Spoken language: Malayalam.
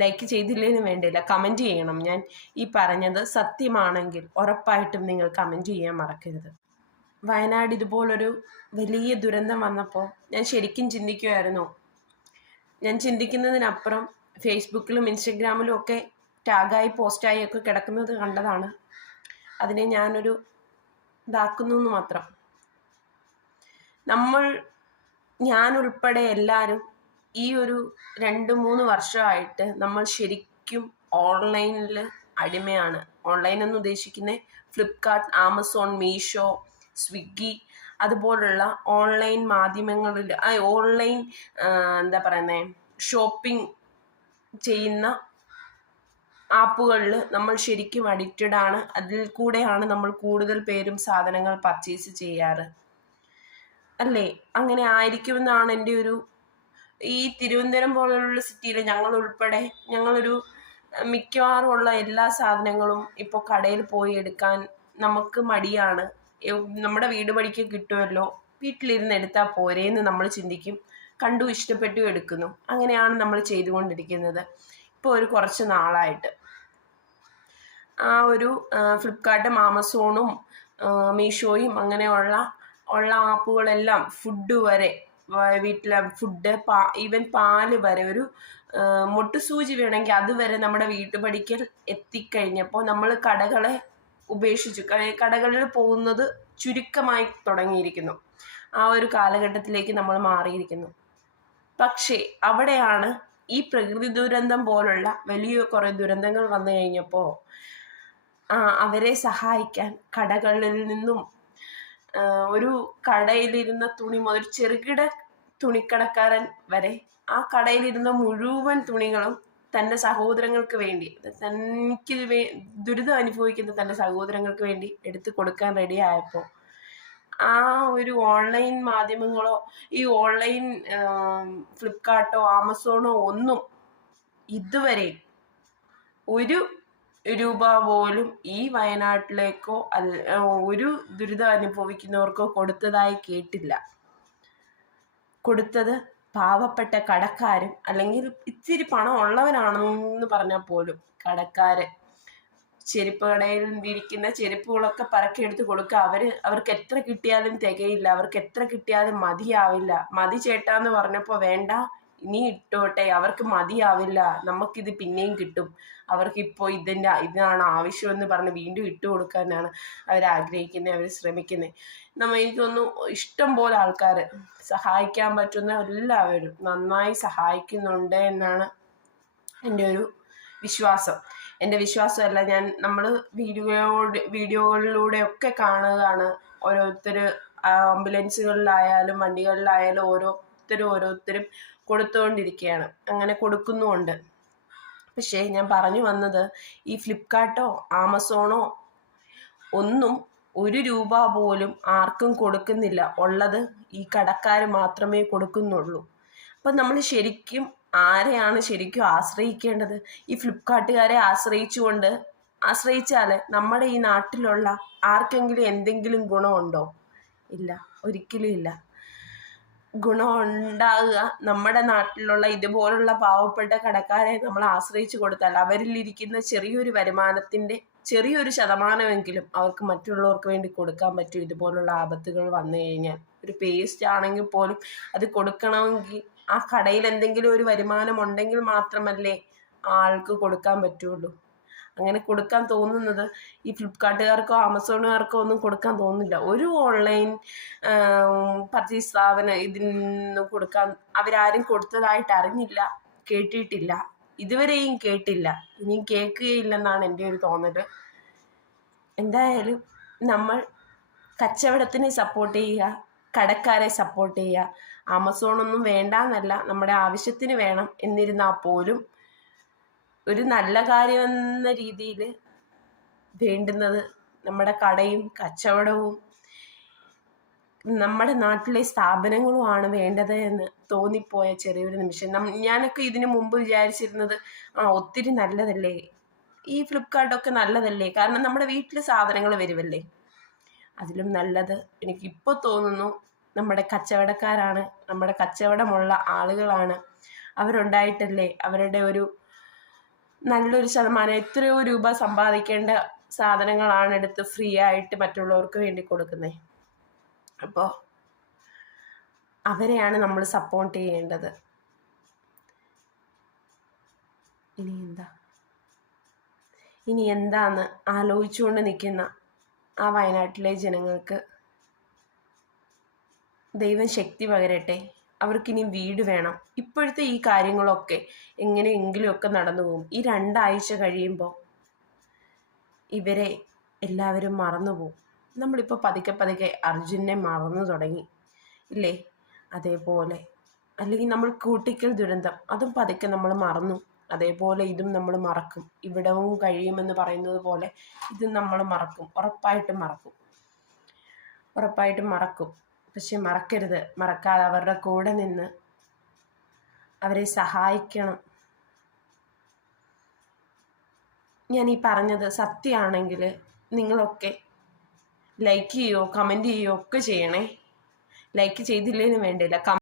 ലൈക്ക് ചെയ്തില്ലേലും വേണ്ടില്ല, കമൻറ്റ് ചെയ്യണം. ഞാൻ ഈ പറഞ്ഞത് സത്യമാണെങ്കിൽ ഉറപ്പായിട്ടും നിങ്ങൾ കമൻറ്റ് ചെയ്യാൻ മറക്കരുത്. വയനാട് ഇതുപോലൊരു വലിയ ദുരന്തം വന്നപ്പോൾ ഞാൻ ശരിക്കും ചിന്തിക്കുമായിരുന്നു. ഞാൻ ചിന്തിക്കുന്നതിനപ്പുറം ഫേസ്ബുക്കിലും ഇൻസ്റ്റഗ്രാമിലും ഒക്കെ ടാഗായി പോസ്റ്റായി ഒക്കെ കിടക്കുന്നത് കണ്ടതാണ്. അതിനെ ഞാനൊരു ഇതാക്കുന്നു എന്ന് മാത്രം. ഞാനുൾപ്പെടെ എല്ലാവരും ഈ ഒരു 2-3 വർഷമായിട്ട് നമ്മൾ ശരിക്കും ഓൺലൈനിൽ അടിമയാണ്. ഓൺലൈൻ എന്ന് ഉദ്ദേശിക്കുന്നത് ഫ്ലിപ്കാർട്ട്, ആമസോൺ, മീഷോ, സ്വിഗ്ഗി അതുപോലുള്ള ഓൺലൈൻ മാധ്യമങ്ങളിൽ ഓൺലൈൻ എന്താ പറയുന്നത് ഷോപ്പിംഗ് ചെയ്യുന്ന ആപ്പുകളിൽ നമ്മൾ ശരിക്കും അഡിക്റ്റഡ് ആണ്. അതിൽ കൂടെയാണ് നമ്മൾ കൂടുതൽ പേരും സാധനങ്ങൾ പർച്ചേസ് ചെയ്യാറ് അല്ലേ? അങ്ങനെ ആയിരിക്കുമെന്നാണ് എൻ്റെ ഒരു ഈ തിരുവനന്തപുരം പോലുള്ള സിറ്റിയിൽ ഞങ്ങളൊരു മിക്കവാറും ഉള്ള എല്ലാ സാധനങ്ങളും ഇപ്പോൾ കടയിൽ പോയി എടുക്കാൻ നമുക്ക് മടിയാണ്. നമ്മുടെ വീട് പടിക്ക് കിട്ടുമല്ലോ, വീട്ടിലിരുന്ന് എടുത്താൽ പോരേന്ന് നമ്മൾ ചിന്തിക്കും. കണ്ടു ഇഷ്ടപ്പെട്ടു എടുക്കുന്നു. അങ്ങനെയാണ് നമ്മൾ ചെയ്തുകൊണ്ടിരിക്കുന്നത് ഇപ്പോൾ ഒരു കുറച്ച് നാളായിട്ട്. ആ ഒരു ഫ്ലിപ്കാർട്ടും ആമസോണും മീഷോയും അങ്ങനെയുള്ള ആപ്പുകളെല്ലാം ഫുഡ് വരെ, വീട്ടിലെ ഫുഡ്, ഈവൻ പാല് വരെ, ഒരു മുട്ടുസൂചി വേണമെങ്കിൽ അതുവരെ നമ്മുടെ വീട്ടുപടിക്കൽ എത്തിക്കഴിഞ്ഞപ്പോൾ നമ്മൾ കടകളെ ഉപേക്ഷിച്ചു. കടകളിൽ പോകുന്നത് ചുരുക്കമായി തുടങ്ങിയിരിക്കുന്നു. ആ ഒരു കാലഘട്ടത്തിലേക്ക് നമ്മൾ മാറിയിരിക്കുന്നു. പക്ഷേ അവിടെയാണ് ഈ പ്രകൃതി ദുരന്തം പോലുള്ള വലിയ കുറേ ദുരന്തങ്ങൾ വന്നു കഴിഞ്ഞപ്പോൾ അവരെ സഹായിക്കാൻ കടകളിൽ നിന്നും ഒരു കടയിലിരുന്ന തുണി മുതൽ ചെറുകിട തുണിക്കടക്കാരൻ വരെ ആ കടയിലിരുന്ന മുഴുവൻ തുണികളും തൻ്റെ സഹോദരങ്ങൾക്ക് വേണ്ടി, ദുരിതം അനുഭവിക്കുന്ന തൻ്റെ സഹോദരങ്ങൾക്ക് വേണ്ടി എടുത്തു കൊടുക്കാൻ റെഡി ആയപ്പോൾ ആ ഒരു ഓൺലൈൻ മാധ്യമങ്ങളോ ഈ ഓൺലൈൻ ഫ്ലിപ്കാർട്ടോ ആമസോണോ ഒന്നും ഇതുവരെ 1 രൂപ പോലും ഈ വയനാട്ടിലേക്കോ ഒരു ദുരിതം അനുഭവിക്കുന്നവർക്കോ കൊടുത്തതായി കേട്ടില്ല. കൊടുത്തത് പാവപ്പെട്ട കടക്കാരും, അല്ലെങ്കിൽ ഇത്തിരി പണം ഉള്ളവരാണെന്ന് പറഞ്ഞാൽ പോലും കടക്കാര്, ചെരുപ്പ് കടയിൽ വിരിക്കുന്ന ചെരുപ്പുകളൊക്കെ പറക്കിയെടുത്ത് കൊടുക്കുക. അവർക്ക് എത്ര കിട്ടിയാലും തികയില്ല, അവർക്ക് എത്ര കിട്ടിയാലും മതിയാവില്ല. മതി ചേട്ടാന്ന് പറഞ്ഞപ്പോൾ വേണ്ട, ഇനി ഇട്ടോട്ടെ, അവർക്ക് മതിയാവില്ല, നമുക്കിത് പിന്നെയും കിട്ടും, അവർക്കിപ്പോൾ ഇതാണ് ആവശ്യമെന്ന് പറഞ്ഞ് വീണ്ടും ഇട്ട് കൊടുക്കാനാണ് അവരാഗ്രഹിക്കുന്നത്, അവർ ശ്രമിക്കുന്നത്. എനിക്ക് തോന്നുന്നു ഇഷ്ടം പോലെ ആൾക്കാർ, സഹായിക്കാൻ പറ്റുന്ന എല്ലാവരും നന്നായി സഹായിക്കുന്നുണ്ട് എന്നാണ് എൻ്റെ ഒരു വിശ്വാസം. എൻ്റെ വിശ്വാസമല്ല, നമ്മൾ വീഡിയോകളിലൂടെയൊക്കെ കാണുകയാണ്. ഓരോരുത്തർ ആംബുലൻസുകളിലായാലും വണ്ടികളിലായാലും ഓരോരുത്തരും കൊടുത്തുകൊണ്ടിരിക്കുകയാണ്, അങ്ങനെ കൊടുക്കുന്നുമുണ്ട്. പക്ഷേ ഞാൻ പറഞ്ഞു വന്നത്, ഈ ഫ്ലിപ്കാർട്ടോ ആമസോണോ ഒന്നും 1 രൂപ പോലും ആർക്കും കൊടുക്കുന്നില്ല. ഉള്ളത് ഈ കടക്കാർ മാത്രമേ കൊടുക്കുന്നുള്ളൂ. അപ്പം നമ്മൾ ആരെയാണ് ശരിക്കും ആശ്രയിക്കേണ്ടത്? ഈ ഫ്ലിപ്കാർട്ടുകാരെ ആശ്രയിച്ചാൽ നമ്മുടെ ഈ നാട്ടിലുള്ള ആർക്കെങ്കിലും എന്തെങ്കിലും ഗുണമുണ്ടോ? ഇല്ല, ഒരിക്കലും ഇല്ല. ഗുണമുണ്ടാകുക നമ്മുടെ നാട്ടിലുള്ള ഇതുപോലുള്ള പാവപ്പെട്ട കടക്കാരെ നമ്മൾ ആശ്രയിച്ചു കൊടുത്താൽ അവരിലിരിക്കുന്ന ചെറിയൊരു വരുമാനത്തിൻ്റെ ചെറിയൊരു ശതമാനമെങ്കിലും അവർക്ക് മറ്റുള്ളവർക്ക് വേണ്ടി കൊടുക്കാൻ പറ്റും. ഇതുപോലുള്ള ആപത്തുകൾ വന്നു കഴിഞ്ഞാൽ ഒരു പേസ്റ്റ് ആണെങ്കിൽ പോലും അത് കൊടുക്കണമെങ്കിൽ ആ കടയിൽ എന്തെങ്കിലും ഒരു വരുമാനം ഉണ്ടെങ്കിൽ മാത്രമല്ലേ ആൾക്ക് കൊടുക്കാൻ പറ്റുള്ളൂ. അങ്ങനെ കൊടുക്കാൻ തോന്നുന്നത് ഈ ഫ്ലിപ്കാർട്ടുകാർക്കോ ആമസോണുകാർക്കോ ഒന്നും കൊടുക്കാൻ തോന്നുന്നില്ല. ഒരു ഓൺലൈൻ പർച്ചേസ് സ്ഥാപനം ഇതിൽ നിന്ന് കൊടുക്കാൻ അവരാരും കൊടുത്തതായിട്ട് അറിഞ്ഞില്ല, കേട്ടിട്ടില്ല, ഇതുവരെയും കേട്ടില്ല, ഇനിയും കേൾക്കുകയില്ലെന്നാണ് എൻ്റെ ഒരു തോന്നൽ. എന്തായാലും നമ്മൾ കച്ചവടത്തിനെ സപ്പോർട്ട് ചെയ്യുക, കടക്കാരെ സപ്പോർട്ട് ചെയ്യുക. ആമസോണൊന്നും വേണ്ടാന്നല്ല, നമ്മുടെ ആവശ്യത്തിന് വേണം. എന്നിരുന്നാൽ പോലും ഒരു നല്ല കാര്യം എന്ന രീതിയിൽ വേണ്ടുന്നത് നമ്മുടെ കടയും കച്ചവടവും നമ്മുടെ നാട്ടിലെ സ്ഥാപനങ്ങളുമാണ് വേണ്ടത് എന്ന് തോന്നിപ്പോയ ചെറിയൊരു നിമിഷം. ഞാനൊക്കെ ഇതിനു മുമ്പ് വിചാരിച്ചിരുന്നത് ഒത്തിരി നല്ലതല്ലേ, ഈ ഫ്ലിപ്കാർട്ടൊക്കെ നല്ലതല്ലേ, കാരണം നമ്മുടെ വീട്ടിൽ സാധനങ്ങൾ വരുമല്ലേ. അതിലും നല്ലത് എനിക്കിപ്പോൾ തോന്നുന്നു നമ്മുടെ കച്ചവടക്കാരാണ്, നമ്മുടെ കച്ചവടമുള്ള ആളുകളാണ്. അവരുണ്ടായിട്ടല്ലേ അവരുടെ ഒരു നല്ലൊരു ശതമാനം എത്രയോ രൂപ സമ്പാദിക്കേണ്ട സാധനങ്ങളാണ് എടുത്ത് ഫ്രീ ആയിട്ട് മറ്റുള്ളവർക്ക് വേണ്ടി കൊടുക്കുന്നത്. അപ്പോൾ അവരെയാണ് നമ്മൾ സപ്പോർട്ട് ചെയ്യേണ്ടത്. ഇനി എന്താന്ന് ആലോചിച്ചുകൊണ്ട് നിൽക്കുന്ന ആ വയനാട്ടിലെ ജനങ്ങൾക്ക് ദൈവം ശക്തി പകരട്ടെ. അവർക്കിനി വീട് വേണം. ഇപ്പോഴത്തെ ഈ കാര്യങ്ങളൊക്കെ എങ്ങനെയെങ്കിലുമൊക്കെ നടന്നു പോകും. ഈ 2 ആഴ്ച കഴിയുമ്പോൾ ഇവരെ എല്ലാവരും മറന്നുപോകും. നമ്മളിപ്പോൾ പതുക്കെ പതുക്കെ അർജുനെ മറന്നു തുടങ്ങി ഇല്ലേ? അതേപോലെ അല്ലെങ്കിൽ നമ്മൾ കൂട്ടിക്കൽ ദുരന്തം അതും പതുക്കെ നമ്മൾ മറന്നു. അതേപോലെ ഇതും നമ്മൾ മറക്കും. ഇവിടവും കഴിയുമെന്ന് പറയുന്നത് പോലെ ഇതും നമ്മൾ മറക്കും. ഉറപ്പായിട്ടും മറക്കും. പക്ഷെ മറക്കരുത്. മറക്കാതെ അവരുടെ കൂടെ നിന്ന് അവരെ സഹായിക്കണം. ഞാൻ ഈ പറഞ്ഞത് സത്യമാണെങ്കിൽ നിങ്ങളൊക്കെ ലൈക്ക് ചെയ്യുകയോ കമൻറ്റ് ചെയ്യുകയോ ഒക്കെ ചെയ്യണേ. ലൈക്ക് ചെയ്തില്ലേലും വേണ്ടില്ല,